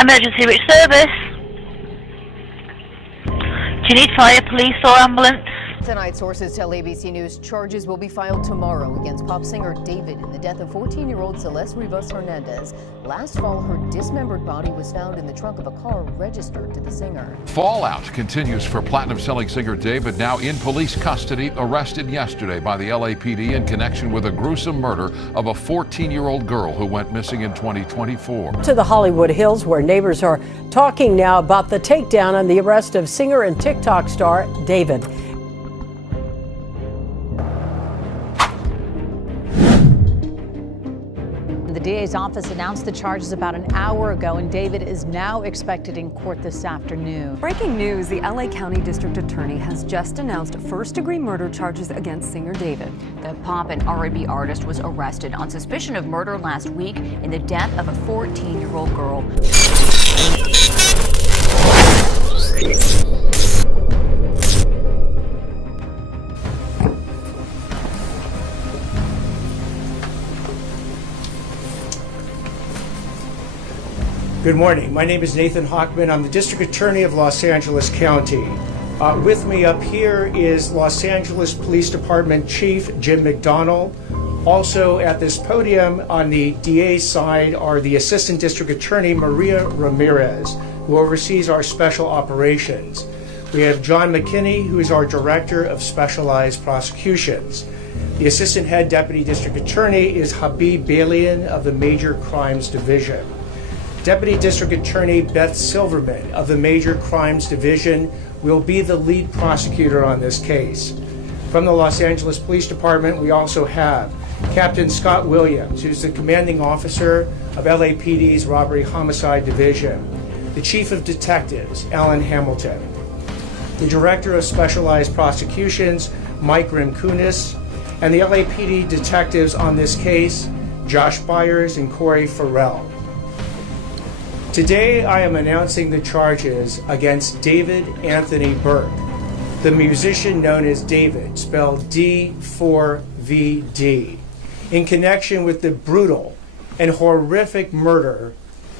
Emergency which service? Do you need fire, police or ambulance? Tonight, sources tell ABC News charges will be filed tomorrow against pop singer David in the death of 14-year-old Celeste Rivas Hernandez. Last fall, her dismembered body was found in the trunk of a car registered to the singer. Fallout continues for platinum-selling singer David, now in police custody, arrested yesterday by the LAPD in connection with a gruesome murder of a 14-year-old girl who went missing in 2024. To the Hollywood Hills, where neighbors are talking now about the takedown on the arrest of singer and TikTok star David. The DA's office announced the charges about an hour ago, and David is now expected in court this afternoon. Breaking news, the LA County District Attorney has just announced first-degree murder charges against singer David. The pop and R&B artist was arrested on suspicion of murder last week in the death of a 14-year-old girl. Good morning. My name is Nathan Hochman. I'm the District Attorney of Los Angeles County. With me up here is Los Angeles Police Department Chief Jim McDonnell. Also at this podium on the DA's side are the Assistant District Attorney Maria Ramirez, who oversees our special operations. We have John McKinney, who is our Director of Specialized Prosecutions. The Assistant Head Deputy District Attorney is Habib Balian of the Major Crimes Division. Deputy District Attorney Beth Silverman of the Major Crimes Division will be the lead prosecutor on this case. From the Los Angeles Police Department, we also have Captain Scott Williams, who's the commanding officer of LAPD's Robbery Homicide Division, the Chief of Detectives, Alan Hamilton, the Director of Specialized Prosecutions, Mike Rimkunis, and the LAPD detectives on this case, Josh Byers and Corey Farrell. Today, I am announcing the charges against David Anthony Burke, the musician known as David, spelled D4VD, in connection with the brutal and horrific murder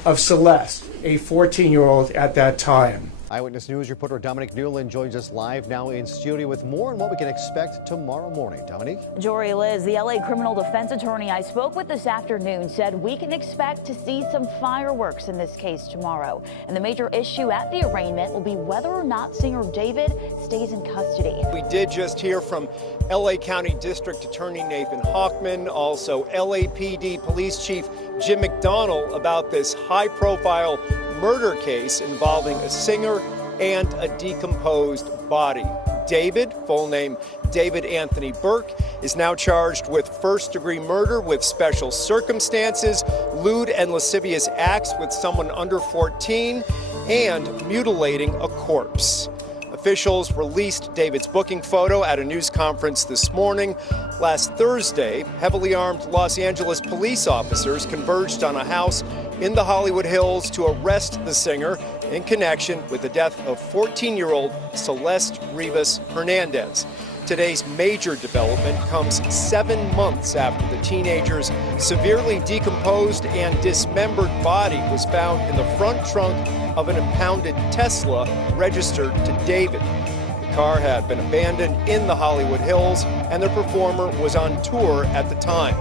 of Celeste, a 14-year-old at that time. Eyewitness News reporter Dominic Newland joins us live now in studio with more on what we can expect tomorrow morning. Dominic? Jory, Liz, the LA criminal defense attorney I spoke with this afternoon said we can expect to see some fireworks in this case tomorrow. And the major issue at the arraignment will be whether or not singer David stays in custody. We did just hear from LA County District Attorney Nathan Hochman, also LAPD Police Chief Jim McDonnell, about this high-profile murder case involving a singer and a decomposed body. David, full name David Anthony Burke, is now charged with first-degree murder with special circumstances, lewd and lascivious acts with someone under 14, and mutilating a corpse. Officials released David's booking photo at a news conference this morning. Last Thursday, heavily armed Los Angeles police officers converged on a house in the Hollywood Hills to arrest the singer in connection with the death of 14-year-old Celeste Rivas Hernandez. Today's major development comes 7 months after the teenager's severely decomposed and dismembered body was found in the front trunk of an impounded Tesla registered to David. The car had been abandoned in the Hollywood Hills, and the performer was on tour at the time.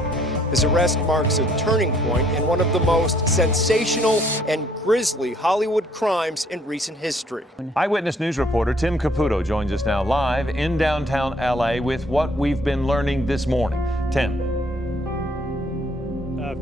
His arrest marks a turning point in one of the most sensational and grisly Hollywood crimes in recent history. Eyewitness News reporter Tim Caputo joins us now live in downtown LA with what we've been learning this morning. Tim.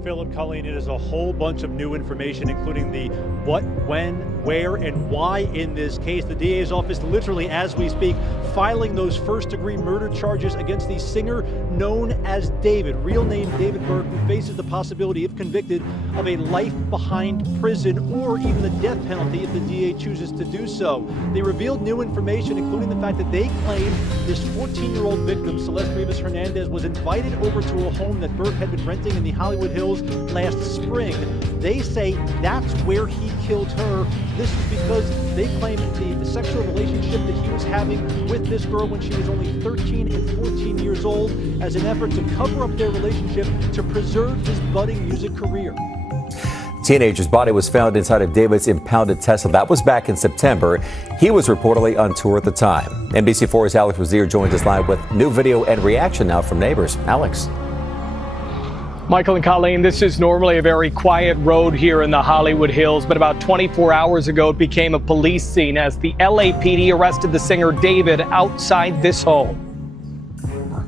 Philip, Colleen, it is a whole bunch of new information, including the what, when, where, and why in this case. The DA's office, literally as we speak, filing those first-degree murder charges against the singer known as David, real name David Burke, who faces the possibility, if convicted, of a life behind prison or even the death penalty if the DA chooses to do so. They revealed new information, including the fact that they claim this 14-year-old victim, Celeste Rivas Hernandez, was invited over to a home that Burke had been renting in the Hollywood Hills last spring. They say that's where he killed her. This is because they claim the sexual relationship that he was having with this girl when she was only 13 and 14 years old as an effort to cover up their relationship to preserve his budding music career. Teenager's body was found inside of David's impounded Tesla. That was back in September. He was reportedly on tour at the time. NBC4's Alex Wazir joins us live with new video and reaction now from neighbors. Alex. Michael and Colleen, this is normally a very quiet road here in the Hollywood Hills, but about 24 hours ago it became a police scene as the LAPD arrested the singer David outside this home.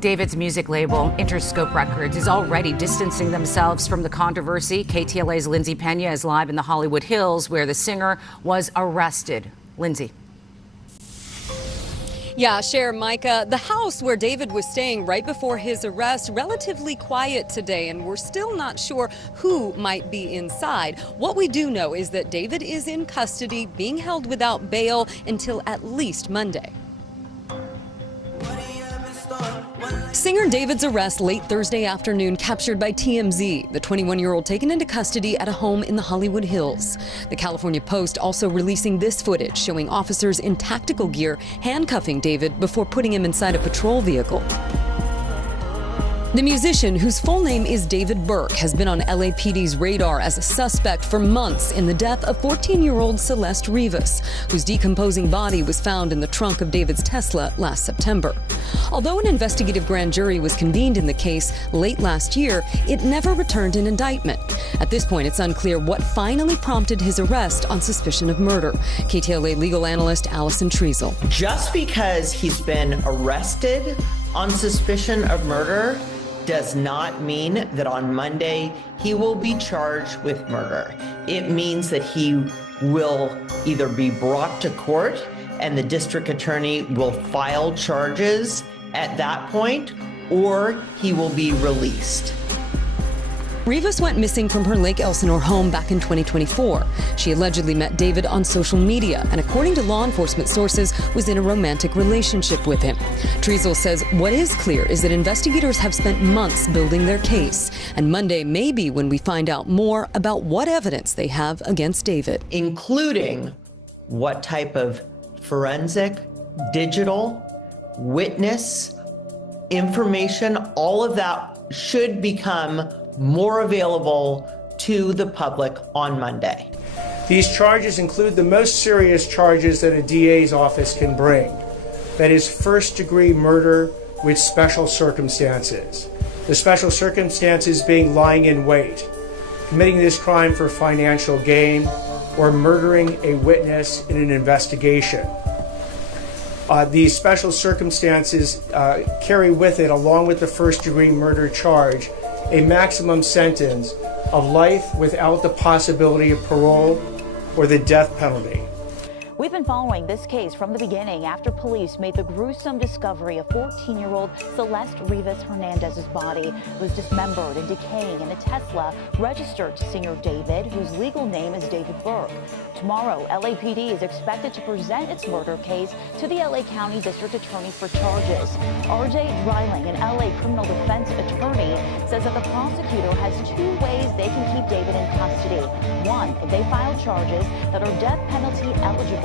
David's music label, Interscope Records, is already distancing themselves from the controversy. KTLA's Lindsay Pena is live in the Hollywood Hills, where the singer was arrested. Lindsay. Yeah, Cher, Micah, the house where David was staying right before his arrest, relatively quiet today, and we're still not sure who might be inside. What we do know is that David is in custody, being held without bail until at least Monday. Singer David's arrest late Thursday afternoon captured by TMZ, the 21-year-old taken into custody at a home in the Hollywood Hills. The California Post also releasing this footage showing officers in tactical gear handcuffing David before putting him inside a patrol vehicle. The musician, whose full name is David Burke, has been on LAPD's radar as a suspect for months in the death of 14-year-old Celeste Rivas, whose decomposing body was found in the trunk of David's Tesla last September. Although an investigative grand jury was convened in the case late last year, it never returned an indictment. At this point, it's unclear what finally prompted his arrest on suspicion of murder. KTLA legal analyst Allison Treasel. Just because he's been arrested on suspicion of murder does not mean that on Monday he will be charged with murder. It means that he will either be brought to court and the district attorney will file charges at that point, or he will be released. Rivas went missing from her Lake Elsinore home back in 2024. She allegedly met David on social media and, according to law enforcement sources, was in a romantic relationship with him. Treasel says what is clear is that investigators have spent months building their case, and Monday may be when we find out more about what evidence they have against David. Including what type of forensic, digital, witness, information, all of that should become more available to the public on Monday. These charges include the most serious charges that a DA's office can bring. That is first-degree murder with special circumstances. The special circumstances being lying in wait, committing this crime for financial gain, or murdering a witness in an investigation. These special circumstances carry with it, along with the first-degree murder charge, a maximum sentence of life without the possibility of parole or the death penalty. We've been following this case from the beginning after police made the gruesome discovery of 14-year-old Celeste Rivas Hernandez's body was dismembered and decaying in a Tesla registered to singer David, whose legal name is David Burke. Tomorrow, LAPD is expected to present its murder case to the LA County District Attorney for charges. RJ Dreiling, an LA criminal defense attorney, says that the prosecutor has two ways they can keep David in custody. One, if they file charges that are death penalty eligible,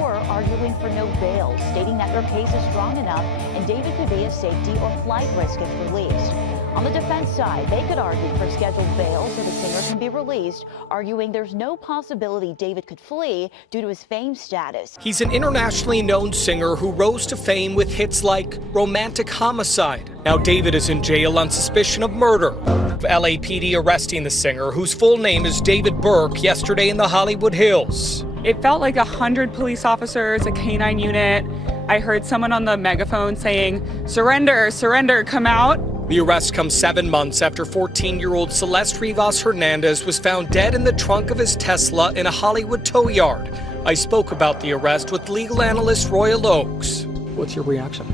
or arguing for no bail, stating that their case is strong enough and David could be a safety or flight risk if released. On the defense side, they could argue for scheduled bail so the singer can be released, arguing there's no possibility David could flee due to his fame status. He's an internationally known singer who rose to fame with hits like Romantic Homicide. Now David is in jail on suspicion of murder. LAPD arresting the singer, whose full name is David Burke, yesterday in the Hollywood Hills. It felt like 100 police officers, a canine unit. I heard someone on the megaphone saying, "Surrender, surrender, come out." The arrest comes 7 months after 14-year-old Celeste Rivas Hernandez was found dead in the trunk of his Tesla in a Hollywood tow yard. I spoke about the arrest with legal analyst Royal Oakes. What's your reaction?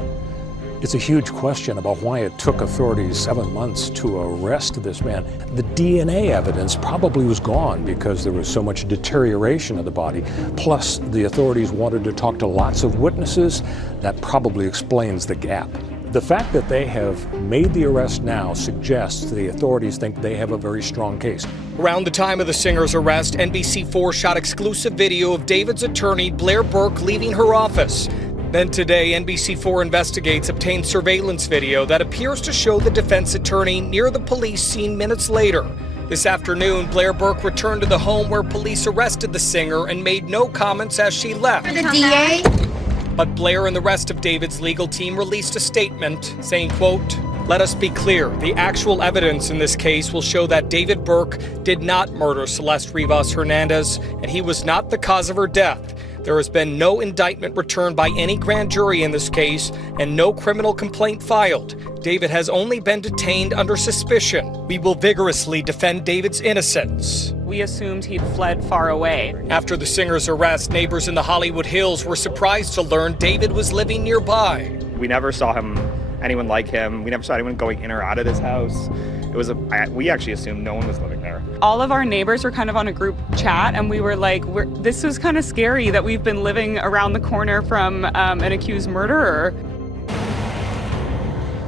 It's a huge question about why it took authorities 7 months to arrest this man. The DNA evidence probably was gone because there was so much deterioration of the body. Plus, the authorities wanted to talk to lots of witnesses. That probably explains the gap. The fact that they have made the arrest now suggests the authorities think they have a very strong case. Around the time of the singer's arrest, NBC4 shot exclusive video of David's attorney, Blair Burke, leaving her office. Then today, NBC4 Investigates obtained surveillance video that appears to show the defense attorney near the police scene minutes later. This afternoon, Blair Burke returned to the home where police arrested the singer and made no comments as she left. The DA? But Blair and the rest of David's legal team released a statement saying, quote, "Let us be clear, the actual evidence in this case will show that David Burke did not murder Celeste Rivas Hernandez, and he was not the cause of her death. There has been no indictment returned by any grand jury in this case and no criminal complaint filed. David has only been detained under suspicion. We will vigorously defend David's innocence." We assumed he'd fled far away. After the singer's arrest, neighbors in the Hollywood Hills were surprised to learn David was living nearby. We never saw anyone like him. We never saw anyone going in or out of this house. We actually assumed no one was living there. All of our neighbors were kind of on a group chat, and we were like, this is kind of scary that we've been living around the corner from an accused murderer.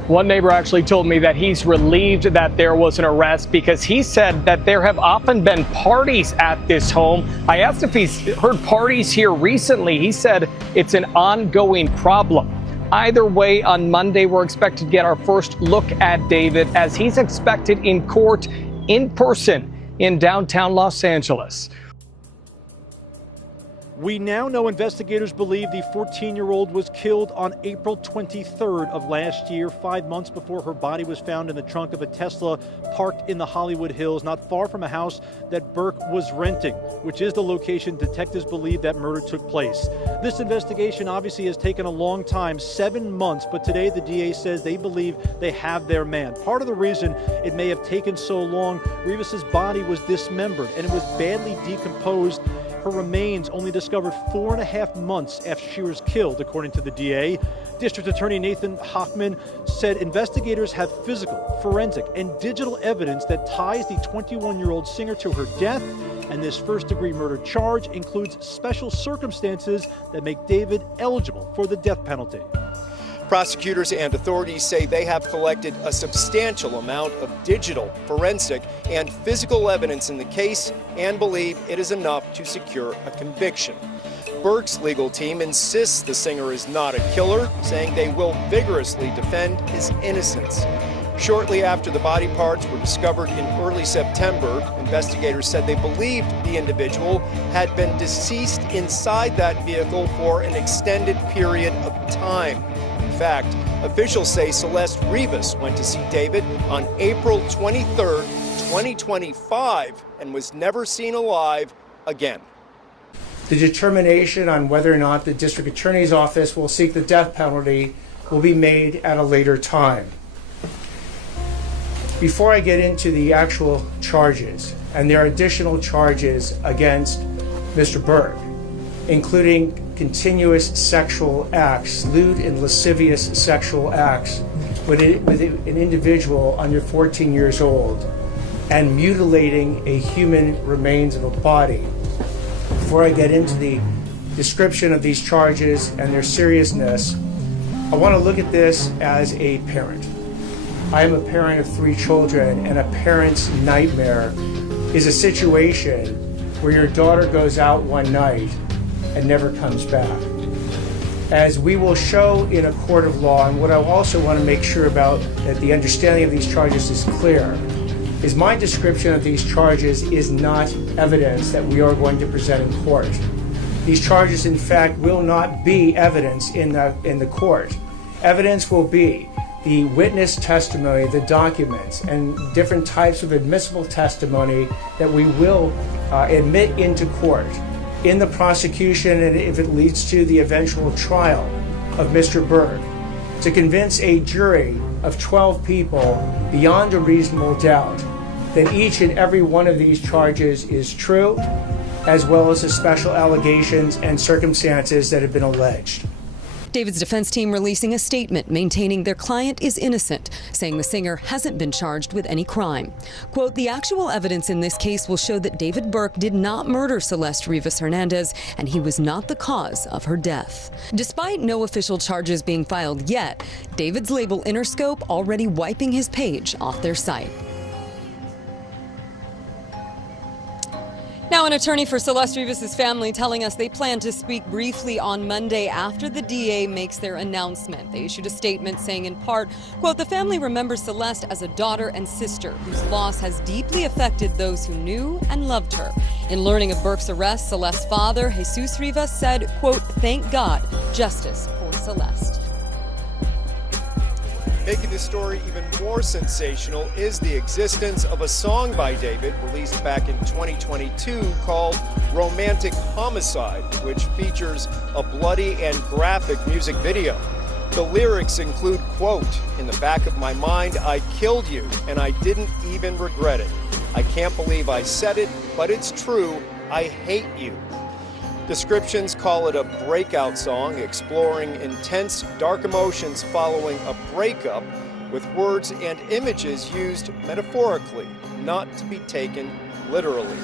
One neighbor actually told me that he's relieved that there was an arrest because he said that there have often been parties at this home. I asked if he's heard parties here recently. He said it's an ongoing problem. Either way, on Monday, we're expected to get our first look at David as he's expected in court in person in downtown Los Angeles. We now know investigators believe the 14-year-old was killed on April 23rd of last year, 5 months before her body was found in the trunk of a Tesla parked in the Hollywood Hills, not far from a house that Burke was renting, which is the location detectives believe that murder took place. This investigation obviously has taken a long time, 7 months, but today the DA says they believe they have their man. Part of the reason it may have taken so long, Rivas's body was dismembered and it was badly decomposed. Her remains only discovered 4.5 months after she was killed, according to the DA. District Attorney Nathan Hochman said investigators have physical, forensic, and digital evidence that ties the 21-year-old singer to her death, and this first-degree murder charge includes special circumstances that make David eligible for the death penalty. Prosecutors and authorities say they have collected a substantial amount of digital, forensic, and physical evidence in the case and believe it is enough to secure a conviction. Burke's legal team insists the singer is not a killer, saying they will vigorously defend his innocence. Shortly after the body parts were discovered in early September, investigators said they believed the individual had been deceased inside that vehicle for an extended period of time. In fact, officials say Celeste Rivas went to see David on April 23rd, 2025, and was never seen alive again. The determination on whether or not the district attorney's office will seek the death penalty will be made at a later time. Before I get into the actual charges, and there are additional charges against Mr. Burke, including continuous sexual acts, lewd and lascivious sexual acts with an individual under 14 years old, and mutilating a human remains of a body. Before I get into the description of these charges and their seriousness, I want to look at this as a parent. I am a parent of 3 children, and a parent's nightmare is a situation where your daughter goes out one night and never comes back. As we will show in a court of law, and what I also want to make sure about that the understanding of these charges is clear, is my description of these charges is not evidence that we are going to present in court. These charges, in fact, will not be evidence in the court. Evidence will be the witness testimony, the documents, and different types of admissible testimony that we will admit into court in the prosecution, and if it leads to the eventual trial of Mr. Burke, to convince a jury of 12 people beyond a reasonable doubt that each and every one of these charges is true, as well as the special allegations and circumstances that have been alleged. David's defense team releasing a statement maintaining their client is innocent, saying the singer hasn't been charged with any crime. Quote, "The actual evidence in this case will show that David Burke did not murder Celeste Rivas Hernandez, and he was not the cause of her death." Despite no official charges being filed yet, David's label Interscope already wiping his page off their site. Now, an attorney for Celeste Rivas' family telling us they plan to speak briefly on Monday after the DA makes their announcement. They issued a statement saying in part, quote, the family remembers Celeste as a daughter and sister whose loss has deeply affected those who knew and loved her. In learning of Burke's arrest, Celeste's father, Jesus Rivas, said, quote, thank God, justice for Celeste. Making this story even more sensational is the existence of a song by David released back in 2022 called Romantic Homicide, which features a bloody and graphic music video. The lyrics include, quote, in the back of my mind, I killed you and I didn't even regret it. I can't believe I said it, but it's true, I hate you. Descriptions call it a breakout song, exploring intense, dark emotions following a breakup, with words and images used metaphorically, not to be taken literally.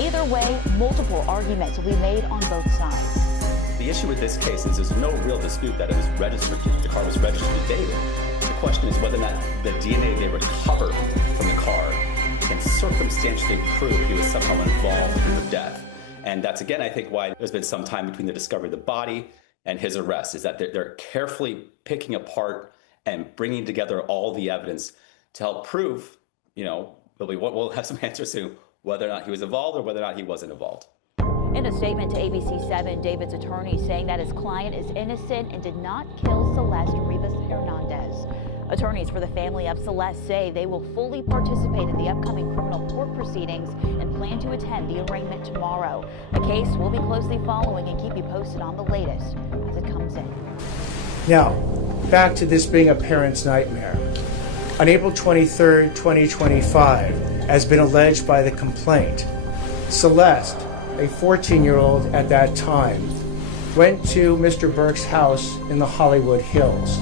Either way, multiple arguments will be made on both sides. The issue with this case is there's no real dispute that it was registered, the car was registered to David. The question is whether or not the DNA they recovered from the car can circumstantially prove he was somehow involved in the death. And that's, again, I think why there's been some time between the discovery of the body and his arrest, is that they're carefully picking apart and bringing together all the evidence to help prove, we'll have some answers to whether or not he was involved or whether or not he wasn't involved. In a statement to ABC7, David's attorney saying that his client is innocent and did not kill Celeste Rivas Hernandez. Attorneys for the family of Celeste say they will fully participate in the upcoming criminal court proceedings and plan to attend the arraignment tomorrow. The case we'll be closely following and keep you posted on the latest as it comes in. Now, back to this being a parent's nightmare. On April 23, 2025, as been alleged by the complaint, Celeste, a 14-year-old at that time, went to Mr. Burke's house in the Hollywood Hills.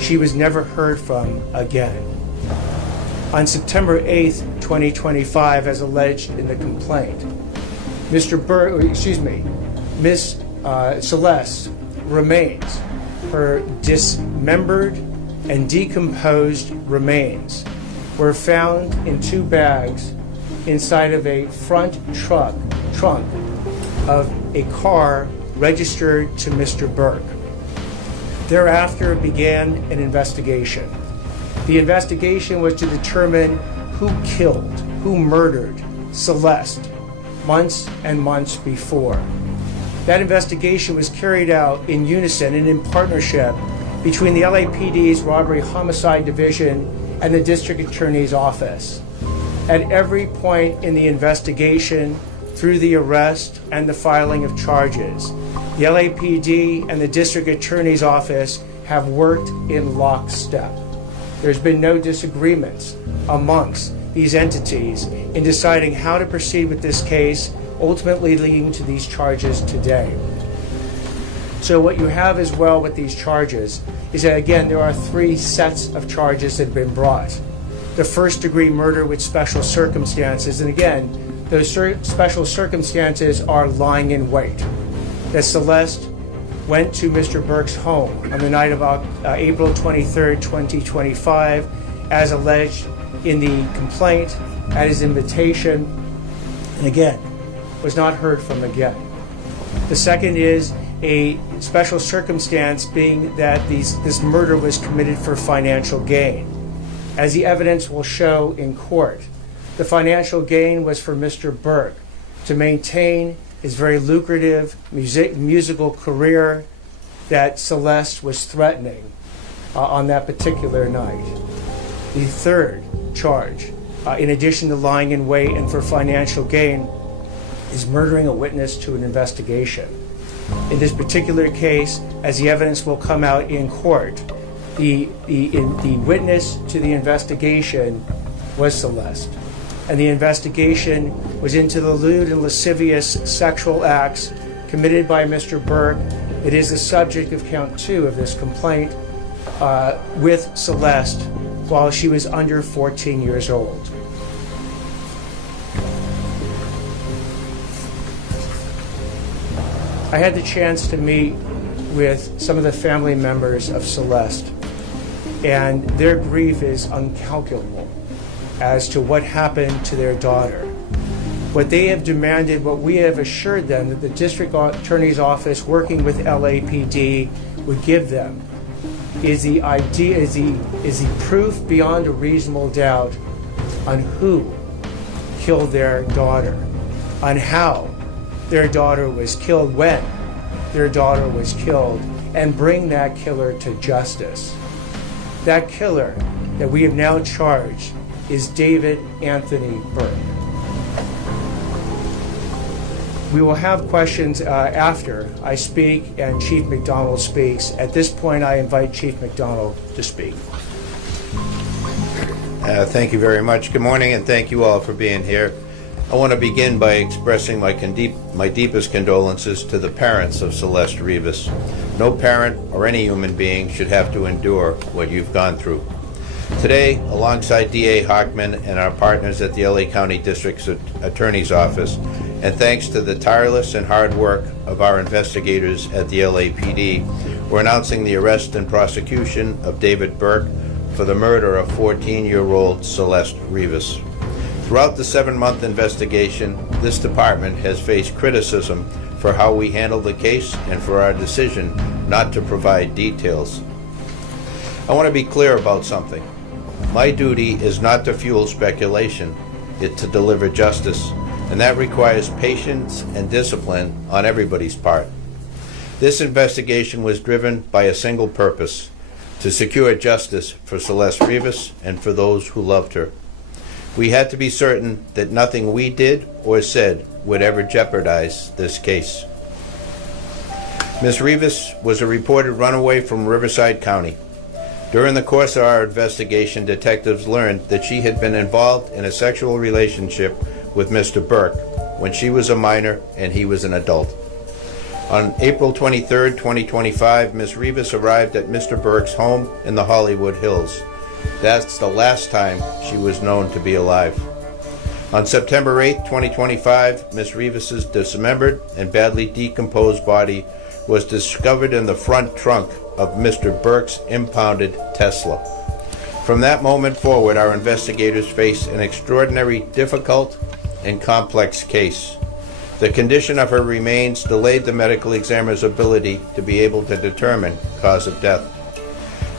She was never heard from again. On September 8, 2025, as alleged in the complaint, Miss Celeste remains, her dismembered and decomposed remains were found in 2 bags inside of a front trunk of a car registered to Mr. Burke. Thereafter began an investigation. The investigation was to determine who killed, who murdered Celeste months and months before. That investigation was carried out in unison and in partnership between the LAPD's Robbery Homicide Division and the District Attorney's Office. At every point in the investigation, through the arrest and the filing of charges, the LAPD and the District Attorney's Office have worked in lockstep. There's been no disagreements amongst these entities in deciding how to proceed with this case, ultimately leading to these charges today. So what you have as well with these charges is that, again, there are 3 sets of charges that have been brought. The first-degree murder with special circumstances, and again, those special circumstances are lying in wait. That Celeste went to Mr. Burke's home on the night of April 23, 2025, as alleged in the complaint, at his invitation, and again, was not heard from again. The second is a special circumstance being that this murder was committed for financial gain. As the evidence will show in court, the financial gain was for Mr. Burke to maintain his very lucrative musical career that Celeste was threatening on that particular night. The third charge, in addition to lying in wait and for financial gain, is murdering a witness to an investigation. In this particular case, as the evidence will come out in court, the witness to the investigation was Celeste. And the investigation was into the lewd and lascivious sexual acts committed by Mr. Burke. It is the subject of count 2 of this complaint with Celeste while she was under 14 years old. I had the chance to meet with some of the family members of Celeste, and their grief is incalculable as to what happened to their daughter. What they have demanded, what we have assured them that the district attorney's office working with LAPD would give them is the proof beyond a reasonable doubt on who killed their daughter, on how their daughter was killed, when their daughter was killed, and bring that killer to justice. That killer that we have now charged is David Anthony Burke. We will have questions after I speak and Chief McDonald speaks. At this point, I invite Chief McDonald to speak. Thank you very much. Good morning, and thank you all for being here. I want to begin by expressing my deepest condolences to the parents of Celeste Rivas. No parent or any human being should have to endure what you've gone through. Today, alongside DA Hochman and our partners at the LA County District Attorney's Office, and thanks to the tireless and hard work of our investigators at the LAPD, we're announcing the arrest and prosecution of David Burke for the murder of 14-year-old Celeste Rivas. Throughout the 7-month investigation, this department has faced criticism for how we handled the case and for our decision not to provide details. I want to be clear about something. My duty is not to fuel speculation, it's to deliver justice, and that requires patience and discipline on everybody's part. This investigation was driven by a single purpose: to secure justice for Celeste Rivas and for those who loved her. We had to be certain that nothing we did or said would ever jeopardize this case. Ms. Rivas was a reported runaway from Riverside County. During the course of our investigation, detectives learned that she had been involved in a sexual relationship with Mr. Burke when she was a minor and he was an adult. On April 23, 2025, Ms. Rivas arrived at Mr. Burke's home in the Hollywood Hills. That's the last time she was known to be alive. On September 8, 2025, Ms. Rivas' dismembered and badly decomposed body was discovered in the front trunk of Mr. Burke's impounded Tesla. From that moment forward, our investigators faced an extraordinary, difficult, and complex case. The condition of her remains delayed the medical examiner's ability to be able to determine cause of death.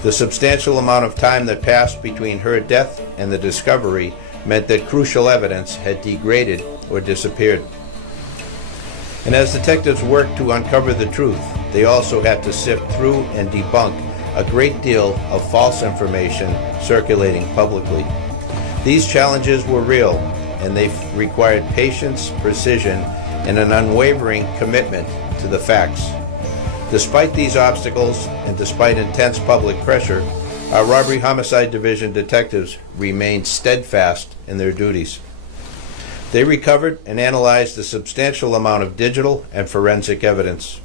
The substantial amount of time that passed between her death and the discovery meant that crucial evidence had degraded or disappeared. And as detectives worked to uncover the truth, they also had to sift through and debunk a great deal of false information circulating publicly. These challenges were real, and they required patience, precision, and an unwavering commitment to the facts. Despite these obstacles, and despite intense public pressure, our Robbery Homicide Division detectives remained steadfast in their duties. They recovered and analyzed a substantial amount of digital and forensic evidence.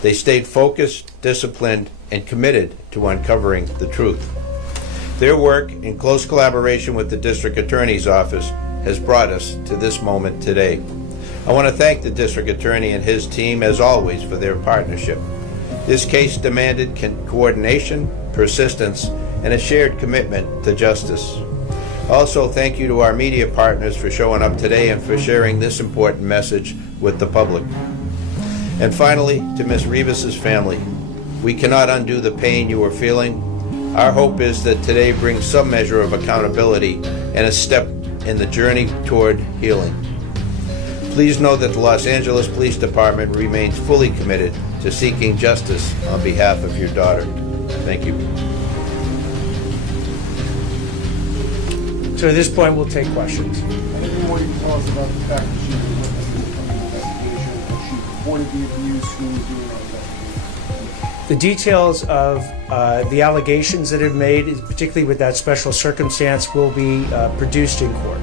They stayed focused, disciplined, and committed to uncovering the truth. Their work, in close collaboration with the District Attorney's Office, has brought us to this moment today. I want to thank the District Attorney and his team, as always, for their partnership. This case demanded coordination, persistence, and a shared commitment to justice. Also, thank you to our media partners for showing up today and for sharing this important message with the public. And finally, to Ms. Rivas' family, we cannot undo the pain you are feeling. Our hope is that today brings some measure of accountability and a step in the journey toward healing. Please know that the Los Angeles Police Department remains fully committed to seeking justice on behalf of your daughter. Thank you. So at this point, we'll take questions. Anything more you can tell us about the fact that she was witnessing the investigation, that she reported the abuse, who was doing our investigation? The details of the allegations that have made, particularly with that special circumstance, will be produced in court.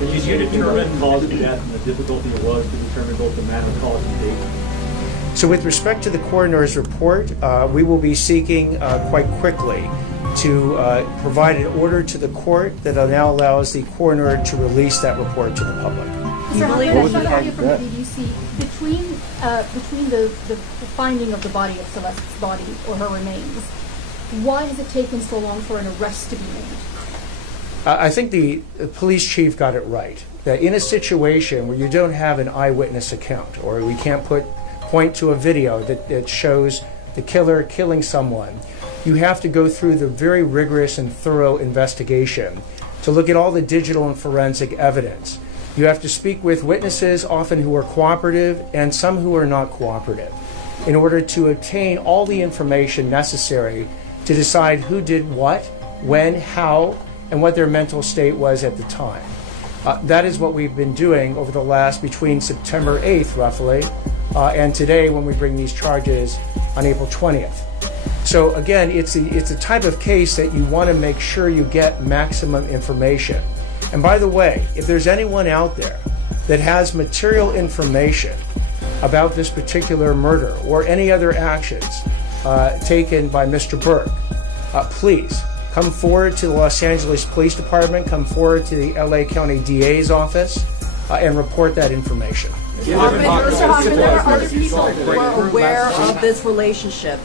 Did you determine cause of death and the difficulty it was to determine both the manner, cause, and date? So with respect to the coroner's report, we will be seeking quite quickly to provide an order to the court that now allows the coroner to release that report to the public. Sir, I'm trying to argue from the BBC between the finding of the body of Celeste's body or her remains. Why has it taken so long for an arrest to be made? I think the police chief got it right. that in a situation where you don't have an eyewitness account, or we can't point to a video that shows the killer killing someone, you have to go through the very rigorous and thorough investigation to look at all the digital and forensic evidence. You have to speak with witnesses, often who are cooperative and some who are not cooperative, in order to obtain all the information necessary to decide who did what, when, how, and what their mental state was at the time. That is what we've been doing over the last, between September 8th, roughly, and today when we bring these charges on April 20th. So again, it's a type of case that you want to make sure you get maximum information. And by the way, if there's anyone out there that has material information about this particular murder or any other actions taken by Mr. Burke, please come forward to the Los Angeles Police Department, come forward to the LA County DA's office, and report that information. Mr. Hoffman, there are other people who are aware of this relationship.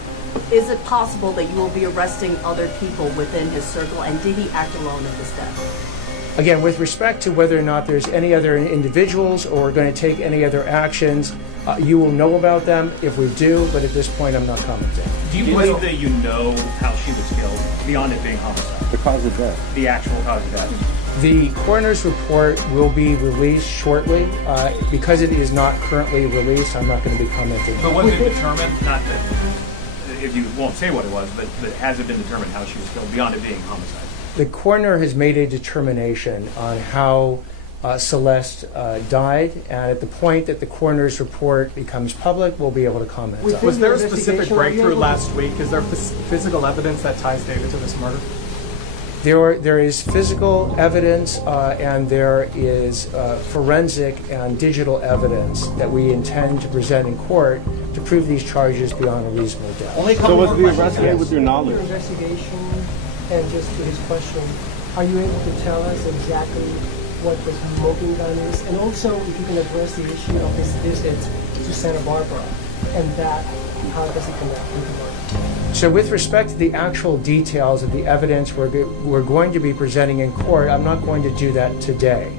Is it possible that you will be arresting other people within his circle, and did he act alone at this death? Again, with respect to whether or not there's any other individuals or going to take any other actions, you will know about them if we do, but at this point I'm not commenting. Do you believe that you know how she was killed, beyond it being homicide? The cause of death. The actual cause of death? The coroner's report will be released shortly. Because it is not currently released, I'm not going to be commenting. But was it determined, not that, if you won't say what it was, but has it been determined how she was killed, beyond it being homicide? The coroner has made a determination on how Celeste died, and at the point that the coroner's report becomes public, we'll be able to comment on it. Was there a specific breakthrough last week? Is there physical evidence that ties David to this murder? There is physical evidence and there is forensic and digital evidence that we intend to present in court to prove these charges beyond a reasonable doubt. So was the arrest made with your knowledge? Your investigation, and just to his question, are you able to tell us exactly what the smoking gun is? And also, if you can address the issue of his visit to Santa Barbara, and that, how does it connect with the murder? So with respect to the actual details of the evidence we're going to be presenting in court, I'm not going to do that today.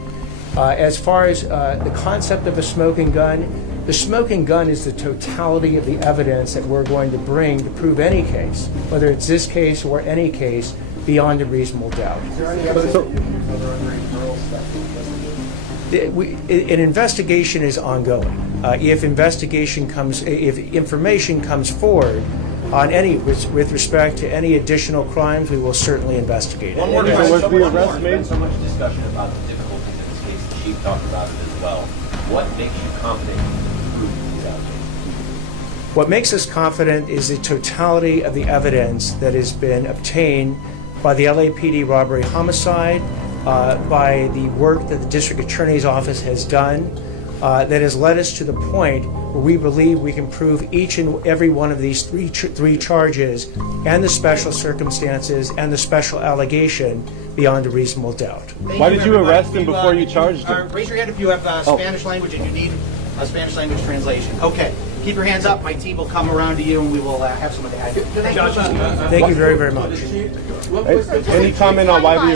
As far as the concept of a smoking gun, the smoking gun is the totality of the evidence that we're going to bring to prove any case, whether it's this case or any case, beyond a reasonable doubt. An investigation is ongoing. If information comes forward on any, with respect to any additional crimes, we will certainly investigate it. One more question. Was the arrest made? So much discussion about the difficulties in this case. The chief talked about it as well. What makes you confident you can prove these allegations? What makes us confident is the totality of the evidence that has been obtained by the LAPD robbery homicide, by the work that the district attorney's office has done, that has led us to the point where we believe we can prove each and every one of these three charges and the special circumstances and the special allegation beyond a reasonable doubt. Why did you arrest him before you charged him? Raise your hand if you have Spanish language and you need a Spanish language translation. Okay. Keep your hands up. My team will come around to you and we will have somebody. Thank you very, very much. Any comment on why the